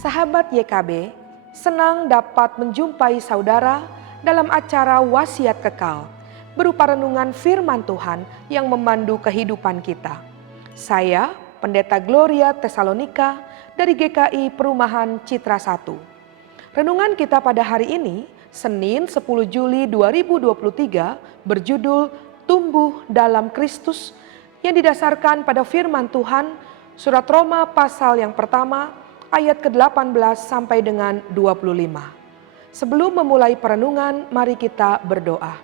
Sahabat YKB, senang dapat menjumpai saudara dalam acara Wasiat Kekal, berupa renungan firman Tuhan yang memandu kehidupan kita. Saya, Pendeta Gloria Tesalonika dari GKI Perumahan Citra 1. Renungan kita pada hari ini, Senin 10 Juli 2023, berjudul Tumbuh dalam Kristus, yang didasarkan pada firman Tuhan, Surat Roma pasal yang pertama, ayat ke-18 sampai dengan 25. Sebelum memulai perenungan, mari kita berdoa.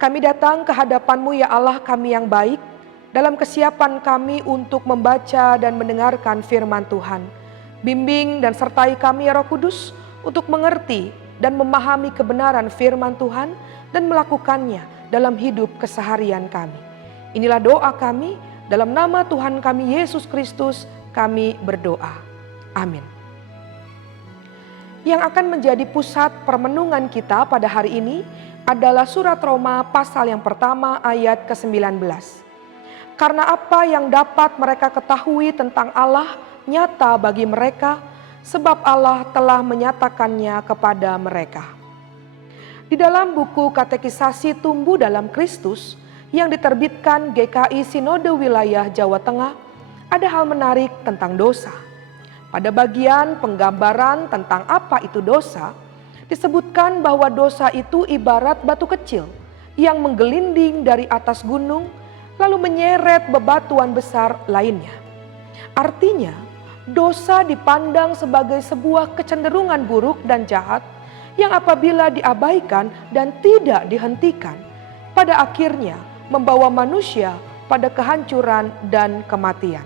Kami datang ke hadapan-Mu ya Allah kami yang baik, dalam kesiapan kami untuk membaca dan mendengarkan firman Tuhan. Bimbing dan sertai kami ya Roh Kudus untuk mengerti dan memahami kebenaran firman Tuhan dan melakukannya dalam hidup keseharian kami. Inilah doa kami. Dalam nama Tuhan kami Yesus Kristus kami berdoa. Amin. Yang akan menjadi pusat permenungan kita pada hari ini adalah Surat Roma pasal yang pertama ayat ke-19. Karena apa yang dapat mereka ketahui tentang Allah nyata bagi mereka, sebab Allah telah menyatakannya kepada mereka. Di dalam buku Katekisasi Tumbuh dalam Kristus, yang diterbitkan GKI Sinode Wilayah Jawa Tengah, ada hal menarik tentang dosa. Pada bagian penggambaran tentang apa itu dosa, disebutkan bahwa dosa itu ibarat batu kecil yang menggelinding dari atas gunung lalu menyeret bebatuan besar lainnya. Artinya, dosa dipandang sebagai sebuah kecenderungan buruk dan jahat yang apabila diabaikan dan tidak dihentikan, pada akhirnya membawa manusia pada kehancuran dan kematian.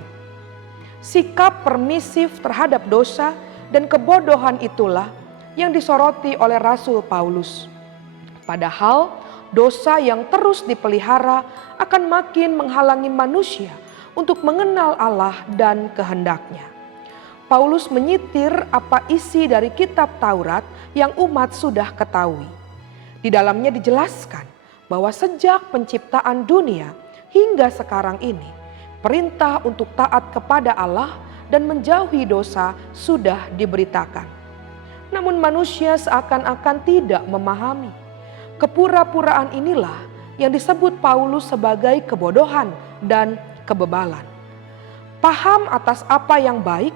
Sikap permisif terhadap dosa dan kebodohan itulah yang disoroti oleh Rasul Paulus. Padahal dosa yang terus dipelihara akan makin menghalangi manusia untuk mengenal Allah dan kehendaknya. Paulus menyitir apa isi dari kitab Taurat yang umat sudah ketahui. Di dalamnya dijelaskan bahwa sejak penciptaan dunia hingga sekarang ini, perintah untuk taat kepada Allah dan menjauhi dosa sudah diberitakan. Namun manusia seakan-akan tidak memahami. Kepura-puraan inilah yang disebut Paulus sebagai kebodohan dan kebebalan. Paham atas apa yang baik,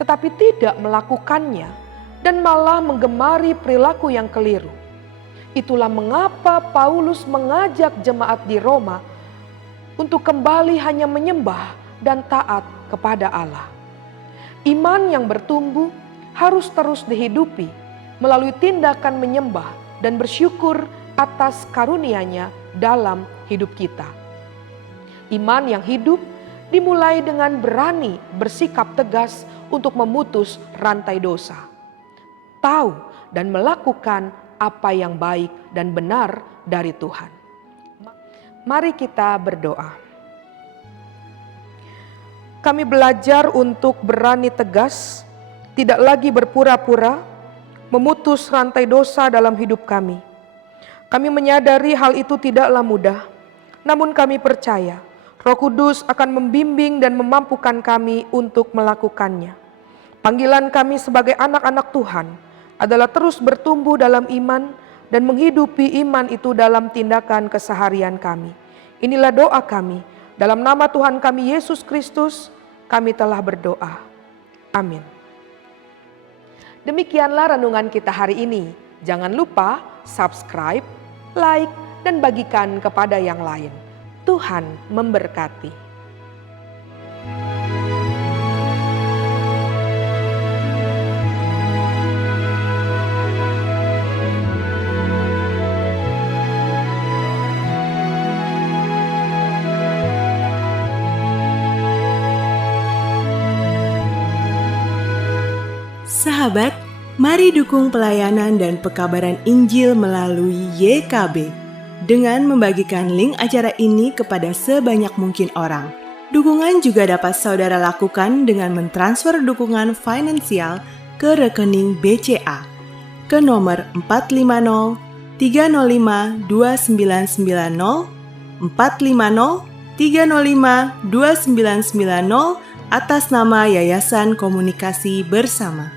tetapi tidak melakukannya dan malah menggemari perilaku yang keliru. Itulah mengapa Paulus mengajak jemaat di Roma untuk kembali hanya menyembah dan taat kepada Allah. Iman yang bertumbuh harus terus dihidupi melalui tindakan menyembah dan bersyukur atas karunia-Nya dalam hidup kita. Iman yang hidup dimulai dengan berani bersikap tegas untuk memutus rantai dosa. Tahu dan melakukan apa yang baik dan benar dari Tuhan. Mari kita berdoa. Kami belajar untuk berani tegas, tidak lagi berpura-pura, memutus rantai dosa dalam hidup kami. Kami menyadari hal itu tidaklah mudah, namun kami percaya Roh Kudus akan membimbing dan memampukan kami untuk melakukannya. Panggilan kami sebagai anak-anak Tuhan adalah terus bertumbuh dalam iman dan menghidupi iman itu dalam tindakan keseharian kami. Inilah doa kami. Dalam nama Tuhan kami Yesus Kristus, kami telah berdoa. Amin. Demikianlah renungan kita hari ini. Jangan lupa subscribe, like, dan bagikan kepada yang lain. Tuhan memberkati. Sahabat, mari dukung pelayanan dan pekabaran Injil melalui YKB dengan membagikan link acara ini kepada sebanyak mungkin orang. Dukungan juga dapat saudara lakukan dengan mentransfer dukungan finansial ke rekening BCA ke nomor 450 305 2990 450 305 2990 atas nama Yayasan Komunikasi Bersama.